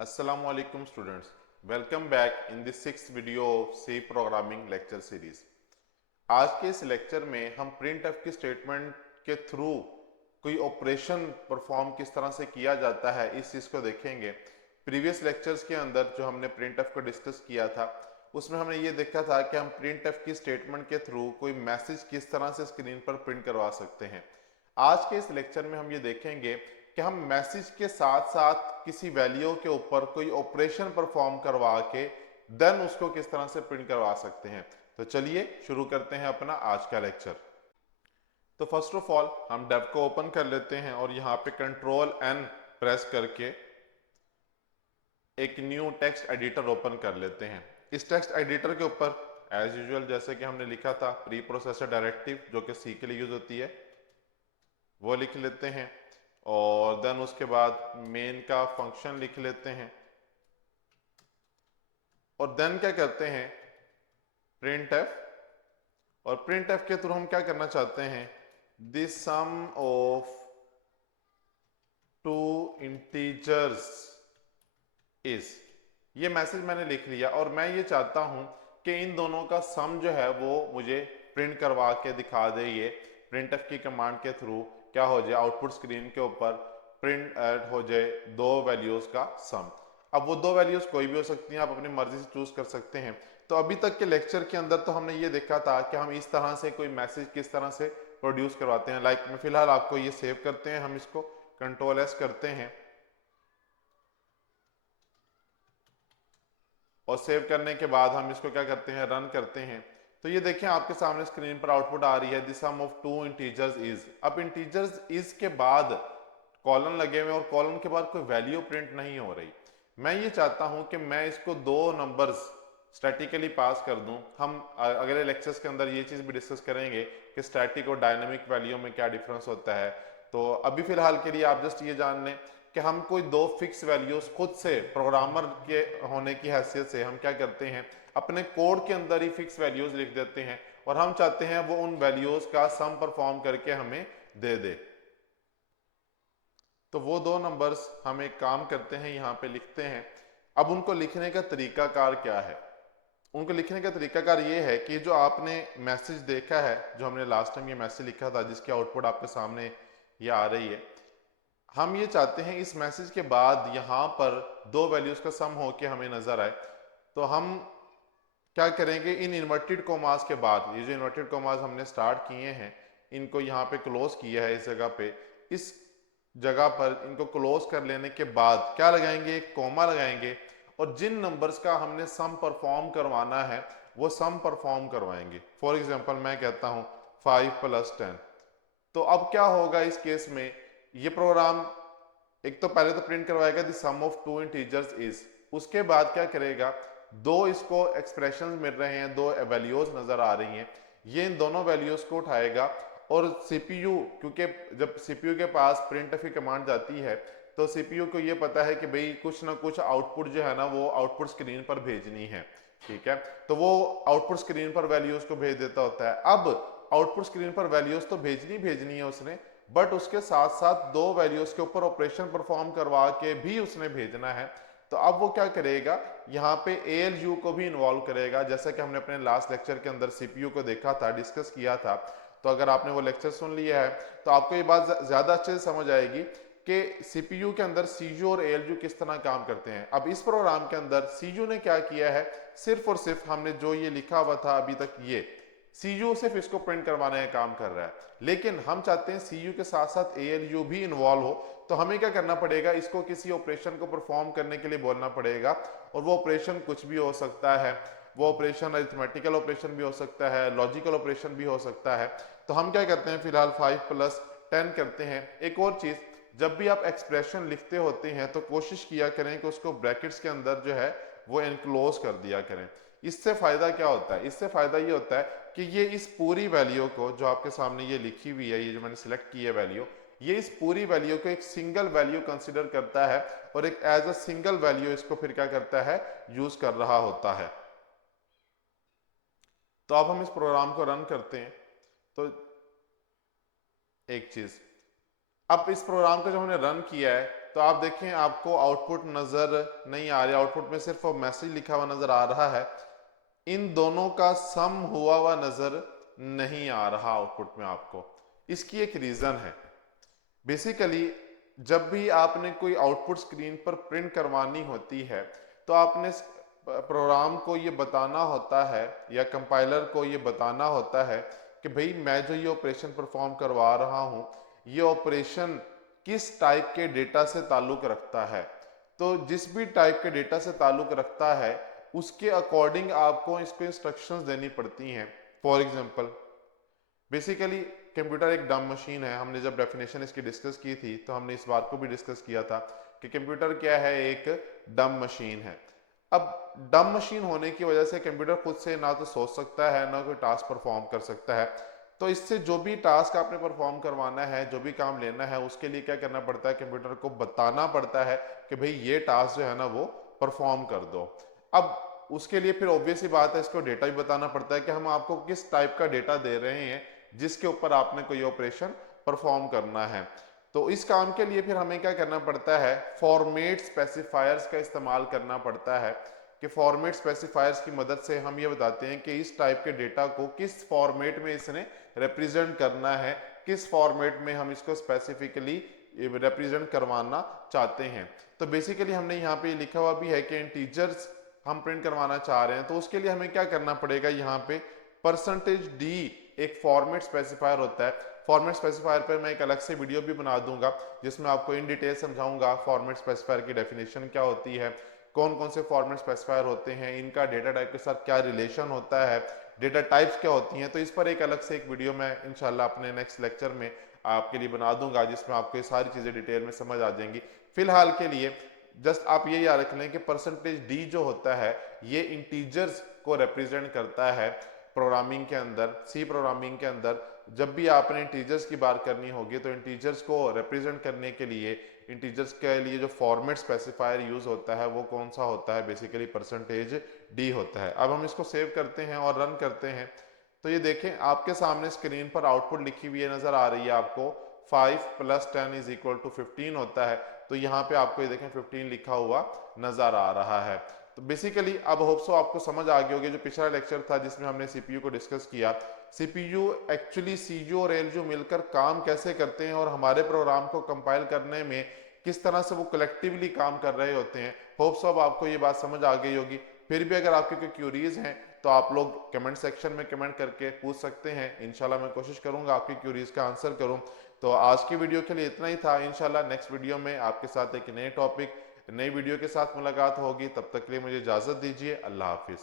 Assalamualaikum students. Welcome back in the sixth video of C Programming lecture series. आज के इस lecture में हम printf की स्टेटमेंट के थ्रू कोई ऑपरेशन परफॉर्म किस तरह से किया जाता है इस चीज़ को देखेंगे। प्रीवियस लेक्चर्स के अंदर जो हमने printf को डिस्कस किया था उसमें हमने ये देखा था कि हम printf की स्टेटमेंट के थ्रू कोई मैसेज किस तरह से स्क्रीन पर प्रिंट करवा सकते हैं। आज के इस लेक्चर में हम ये देखेंगे कि हम मैसेज के साथ साथ किसी वैल्यू के ऊपर कोई ऑपरेशन परफॉर्म करवा के देन उसको किस तरह से प्रिंट करवा सकते हैं। तो चलिए शुरू करते हैं अपना आज का लेक्चर। तो फर्स्ट ऑफ ऑल हम डेव को ओपन कर लेते हैं और यहाँ पे कंट्रोल एन प्रेस करके एक न्यू टेक्स्ट एडिटर ओपन कर लेते हैं। इस टेक्स्ट एडिटर के ऊपर एज यूजुअल जैसे कि हमने लिखा था प्री प्रोसेसर डायरेक्टिव जो कि सी के लिए यूज होती है वो लिख लेते हैं और देन उसके बाद मेन का फंक्शन लिख लेते हैं और देन क्या करते हैं प्रिंट एफ। और प्रिंट एफ के थ्रू हम क्या करना चाहते हैं the sum of two integers is. ये मैसेज मैंने लिख लिया और मैं ये चाहता हूं कि इन दोनों का सम जो है वो मुझे प्रिंट करवा के दिखा दे। ये प्रिंट एफ की कमांड के थ्रू क्या हो जाए आउटपुट स्क्रीन के ऊपर प्रिंट हो जाए दो वैल्यूज का सम। अब वो दो वैल्यूज कोई भी हो सकती हैं, आप अपनी मर्जी से चूज कर सकते हैं। तो अभी तक के लेक्चर के अंदर तो हमने ये देखा था कि हम इस तरह से कोई मैसेज किस तरह से प्रोड्यूस करवाते हैं। लाइक मैं फिलहाल आपको ये सेव करते हैं, हम इसको कंट्रोल एस करते हैं और सेव करने के बाद हम इसको क्या करते हैं रन करते हैं। तो ये देखें आपके सामने स्क्रीन पर आउटपुट आ रही है the sum of two integers is. अब इंटीजर्स इज के बाद कॉलन लगे हुए और कॉलन के बाद कोई वैल्यू प्रिंट नहीं हो रही। मैं ये चाहता हूं कि मैं इसको दो नंबर्स स्टैटिकली पास कर दूं। हम अगले लेक्चर्स के अंदर ये चीज भी डिस्कस करेंगे कि स्टैटिक और डायनेमिक वैल्यू में क्या डिफरेंस होता है। तो अभी फिलहाल के लिए आप जस्ट ये जान लें कि हम कोई दो फिक्स वैल्यूज खुद से प्रोग्रामर के होने की हैसियत से हम क्या करते हैं अपने कोड के अंदर ही फिक्स वैल्यूज लिख देते हैं और हम चाहते हैं वो उन वैल्यूज का सम परफॉर्म करके हमें दे दे। तो वो दो नंबर्स हम एक काम करते हैं यहाँ पे लिखते हैं। अब उनको लिखने का तरीकाकार क्या है? उनको लिखने का तरीकाकार ये है कि जो आपने मैसेज देखा है, जो हमने लास्ट टाइम ये मैसेज लिखा था जिसकी आउटपुट आपके सामने ये आ रही है, हम ये चाहते हैं इस मैसेज के बाद यहाँ पर दो वैल्यूज का सम हो के हमें नजर आए। तो हम क्या करेंगे इन इन्वर्टेड कोमास के बाद ये जो इन्वर्टेड कोमास हमने स्टार्ट किए हैं इनको यहाँ पे क्लोज किया है इस जगह पे, इस जगह पर इनको क्लोज कर लेने के बाद क्या लगाएंगे एक कोमा लगाएंगे और जिन नंबर्स का हमने सम परफॉर्म करवाना है वो सम परफॉर्म करवाएंगे। फॉर एग्जांपल मैं कहता हूं 5 + 10। तो अब क्या होगा इस केस में ये प्रोग्राम एक तो पहले तो प्रिंट करवाएगा the sum of two integers is, उसके बाद क्या करेगा दो इसको एक्सप्रेशन मिल रहे हैं, दो वैल्यूज नजर आ रही हैं, ये इन दोनों वैल्यूज को उठाएगा और सीपीयू, क्योंकि जब सीपीयू के पास प्रिंट की कमांड जाती है तो सीपीयू को ये पता है कि भाई कुछ ना कुछ आउटपुट जो है ना वो आउटपुट स्क्रीन पर भेजनी है, ठीक है। तो वो आउटपुट स्क्रीन पर वैल्यूज को भेज देता होता है। अब आउटपुट स्क्रीन पर वैल्यूज तो भेजनी है उसने, बट उसके साथ साथ दो वैल्यूज के ऊपर ऑपरेशन परफॉर्म करवा के भी उसने भेजना है। तो अब वो क्या करेगा यहाँ पे ALU को भी इन्वॉल्व करेगा, जैसा कि हमने अपने लास्ट लेक्चर के अंदर CPU को देखा था, डिस्कस किया था। तो अगर आपने वो लेक्चर सुन लिया है तो आपको ये बात ज्यादा अच्छे से समझ आएगी कि CPU के अंदर CU और ALU किस तरह काम करते हैं। अब इस प्रोग्राम के अंदर CU ने क्या किया है, सिर्फ और सिर्फ हमने जो ये लिखा हुआ था अभी तक ये CU सिर्फ इसको प्रिंट करवाने का काम कर रहा है, लेकिन हम चाहते हैं CU के साथ साथ ALU भी इन्वॉल्व हो। तो हमें क्या करना पड़ेगा इसको किसी ऑपरेशन को परफॉर्म करने के लिए बोलना पड़ेगा और वो ऑपरेशन कुछ भी हो सकता है। वो ऑपरेशन अरिथमेटिकल ऑपरेशन भी हो सकता है, लॉजिकल ऑपरेशन भी हो सकता है। तो हम क्या करते हैं फिलहाल 5 + 10 करते हैं। एक और चीज, जब भी आप एक्सप्रेशन लिखते होते हैं तो कोशिश किया करें कि उसको ब्रैकेट्स के अंदर जो है वो एनक्लोज कर दिया करें। इससे फायदा क्या होता है, इससे फायदा ये होता है कि ये इस पूरी वैल्यू को जो आपके सामने ये लिखी हुई है, ये जो मैंने सिलेक्ट की है वैल्यू, ये इस पूरी वैल्यू को एक सिंगल वैल्यू कंसिडर करता है और एक एज अ सिंगल वैल्यू इसको फिर क्या करता है यूज कर रहा होता है। तो अब हम इस प्रोग्राम को रन करते हैं। तो एक चीज, अब इस प्रोग्राम को जब हमने रन किया है तो आप देखें आपको आउटपुट नजर नहीं आ रहा, आउटपुट में सिर्फ मैसेज लिखा हुआ नजर आ रहा है, इन दोनों का सम हुआ हुआ नजर नहीं आ रहा आउटपुट में आपको। इसकी एक रीजन है, बेसिकली जब भी आपने कोई आउटपुट स्क्रीन पर प्रिंट करवानी होती है तो आपने प्रोग्राम को ये बताना होता है या कंपाइलर को ये बताना होता है कि भाई मैं जो ये ऑपरेशन परफॉर्म करवा रहा हूँ ये ऑपरेशन किस टाइप के डेटा से ताल्लुक रखता है। तो जिस भी टाइप के डेटा से ताल्लुक रखता है उसके अकॉर्डिंग आपको इसको इंस्ट्रक्शंस देनी पड़ती हैं। फॉर एग्जांपल बेसिकली कंप्यूटर एक डम मशीन है। हमने जब डेफिनेशन इसकी डिस्कस की थी तो हमने इस बात को भी डिस्कस किया था कि कंप्यूटर क्या है, एक डम मशीन है। अब डम मशीन होने की वजह से कंप्यूटर खुद से ना तो सोच सकता है ना कोई टास्क परफॉर्म कर सकता है। तो इससे जो भी टास्क आपने परफॉर्म करवाना है, जो भी काम लेना है, उसके लिए क्या करना पड़ता है, कंप्यूटर को बताना पड़ता है कि भाई ये टास्क जो है ना वो परफॉर्म कर दो। अब उसके लिए फिर ऑब्वियस ही बात है इसको डेटा भी बताना पड़ता है कि हम आपको किस टाइप का डेटा दे रहे हैं जिसके ऊपर आपने कोई ऑपरेशन परफॉर्म करना है। तो इस काम के लिए फिर हमें क्या करना पड़ता है, फॉर्मेट स्पेसिफायर्स का इस्तेमाल करना पड़ता है कि फॉर्मेट स्पेसिफायर्स की मदद से हम ये बताते हैं कि इस टाइप के डेटा को किस फॉर्मेट में इसने रिप्रेजेंट करना है, किस फॉर्मेट में हम इसको स्पेसिफिकली रिप्रेजेंट करवाना चाहते हैं। तो बेसिकली हमने यहाँ पे लिखा हुआ भी है कि इंटीजर्स हम प्रिंट करवाना चाह रहे हैं तो उसके लिए हमें क्या करना पड़ेगा, यहाँ पे %d एक फॉर्मेट स्पेसिफायर होता है। फॉर्मेट स्पेसिफायर पर मैं एक अलग से वीडियो भी बना दूंगा जिसमें आपको इन डिटेल समझाऊंगा फॉर्मेट स्पेसिफायर की डेफिनेशन क्या होती है, कौन कौन से फॉर्मेट स्पेसिफायर होते हैं, इनका डेटा टाइप के साथ क्या रिलेशन होता है, डेटा टाइप्स क्या होती हैं। तो इस पर एक अलग से एक वीडियो मैं इंशाल्लाह अपने नेक्स्ट लेक्चर में आपके लिए बना दूंगा जिसमें आपको ये सारी चीज़ें डिटेल में समझ आ जाएंगी। फिलहाल के लिए जस्ट आप ये याद रख लें कि %d जो होता है ये इंटीजर्स को रिप्रेजेंट करता है। प्रोग्रामिंग के अंदर, सी प्रोग्रामिंग के अंदर जब भी आपने इंटीजर्स की बात करनी होगी तो इंटीजर्स को रिप्रेजेंट करने के लिए इंटीजर्स के लिए जो फॉर्मेट स्पेसिफायर यूज होता है वो कौन सा होता है, बेसिकली %d होता है। अब हम इसको सेव करते हैं और रन करते हैं तो ये देखें आपके सामने स्क्रीन पर आउटपुट लिखी हुई नजर आ रही है आपको 5 + 10 = 15 होता है। तो यहाँ पे आपको ये देखें 15 लिखा हुआ नजर आ रहा है। तो बेसिकली अब होप सो आपको समझ आ गई होगी, जो पिछला लेक्चर था जिसमें हमने सीपीयू को डिस्कस किया, सीपीयू एक्चुअली सीजू और एलजू मिलकर काम कैसे करते हैं और हमारे प्रोग्राम को कंपाइल करने में किस तरह से वो कलेक्टिवली काम कर रहे होते हैं। होप सो अब आपको ये बात समझ आ गई होगी। फिर भी अगर आपके कोई क्यूरीज हैं तो आप लोग कमेंट सेक्शन में कमेंट करके पूछ सकते हैं। इंशाल्लाह मैं कोशिश करूंगा आपकी क्यूरीज का आंसर करूं। तो आज की वीडियो के लिए इतना ही था। इंशाल्लाह नेक्स्ट वीडियो में आपके साथ एक नए टॉपिक, नई वीडियो के साथ मुलाकात होगी। तब तक के लिए मुझे इजाजत दीजिए। अल्लाह हाफिज।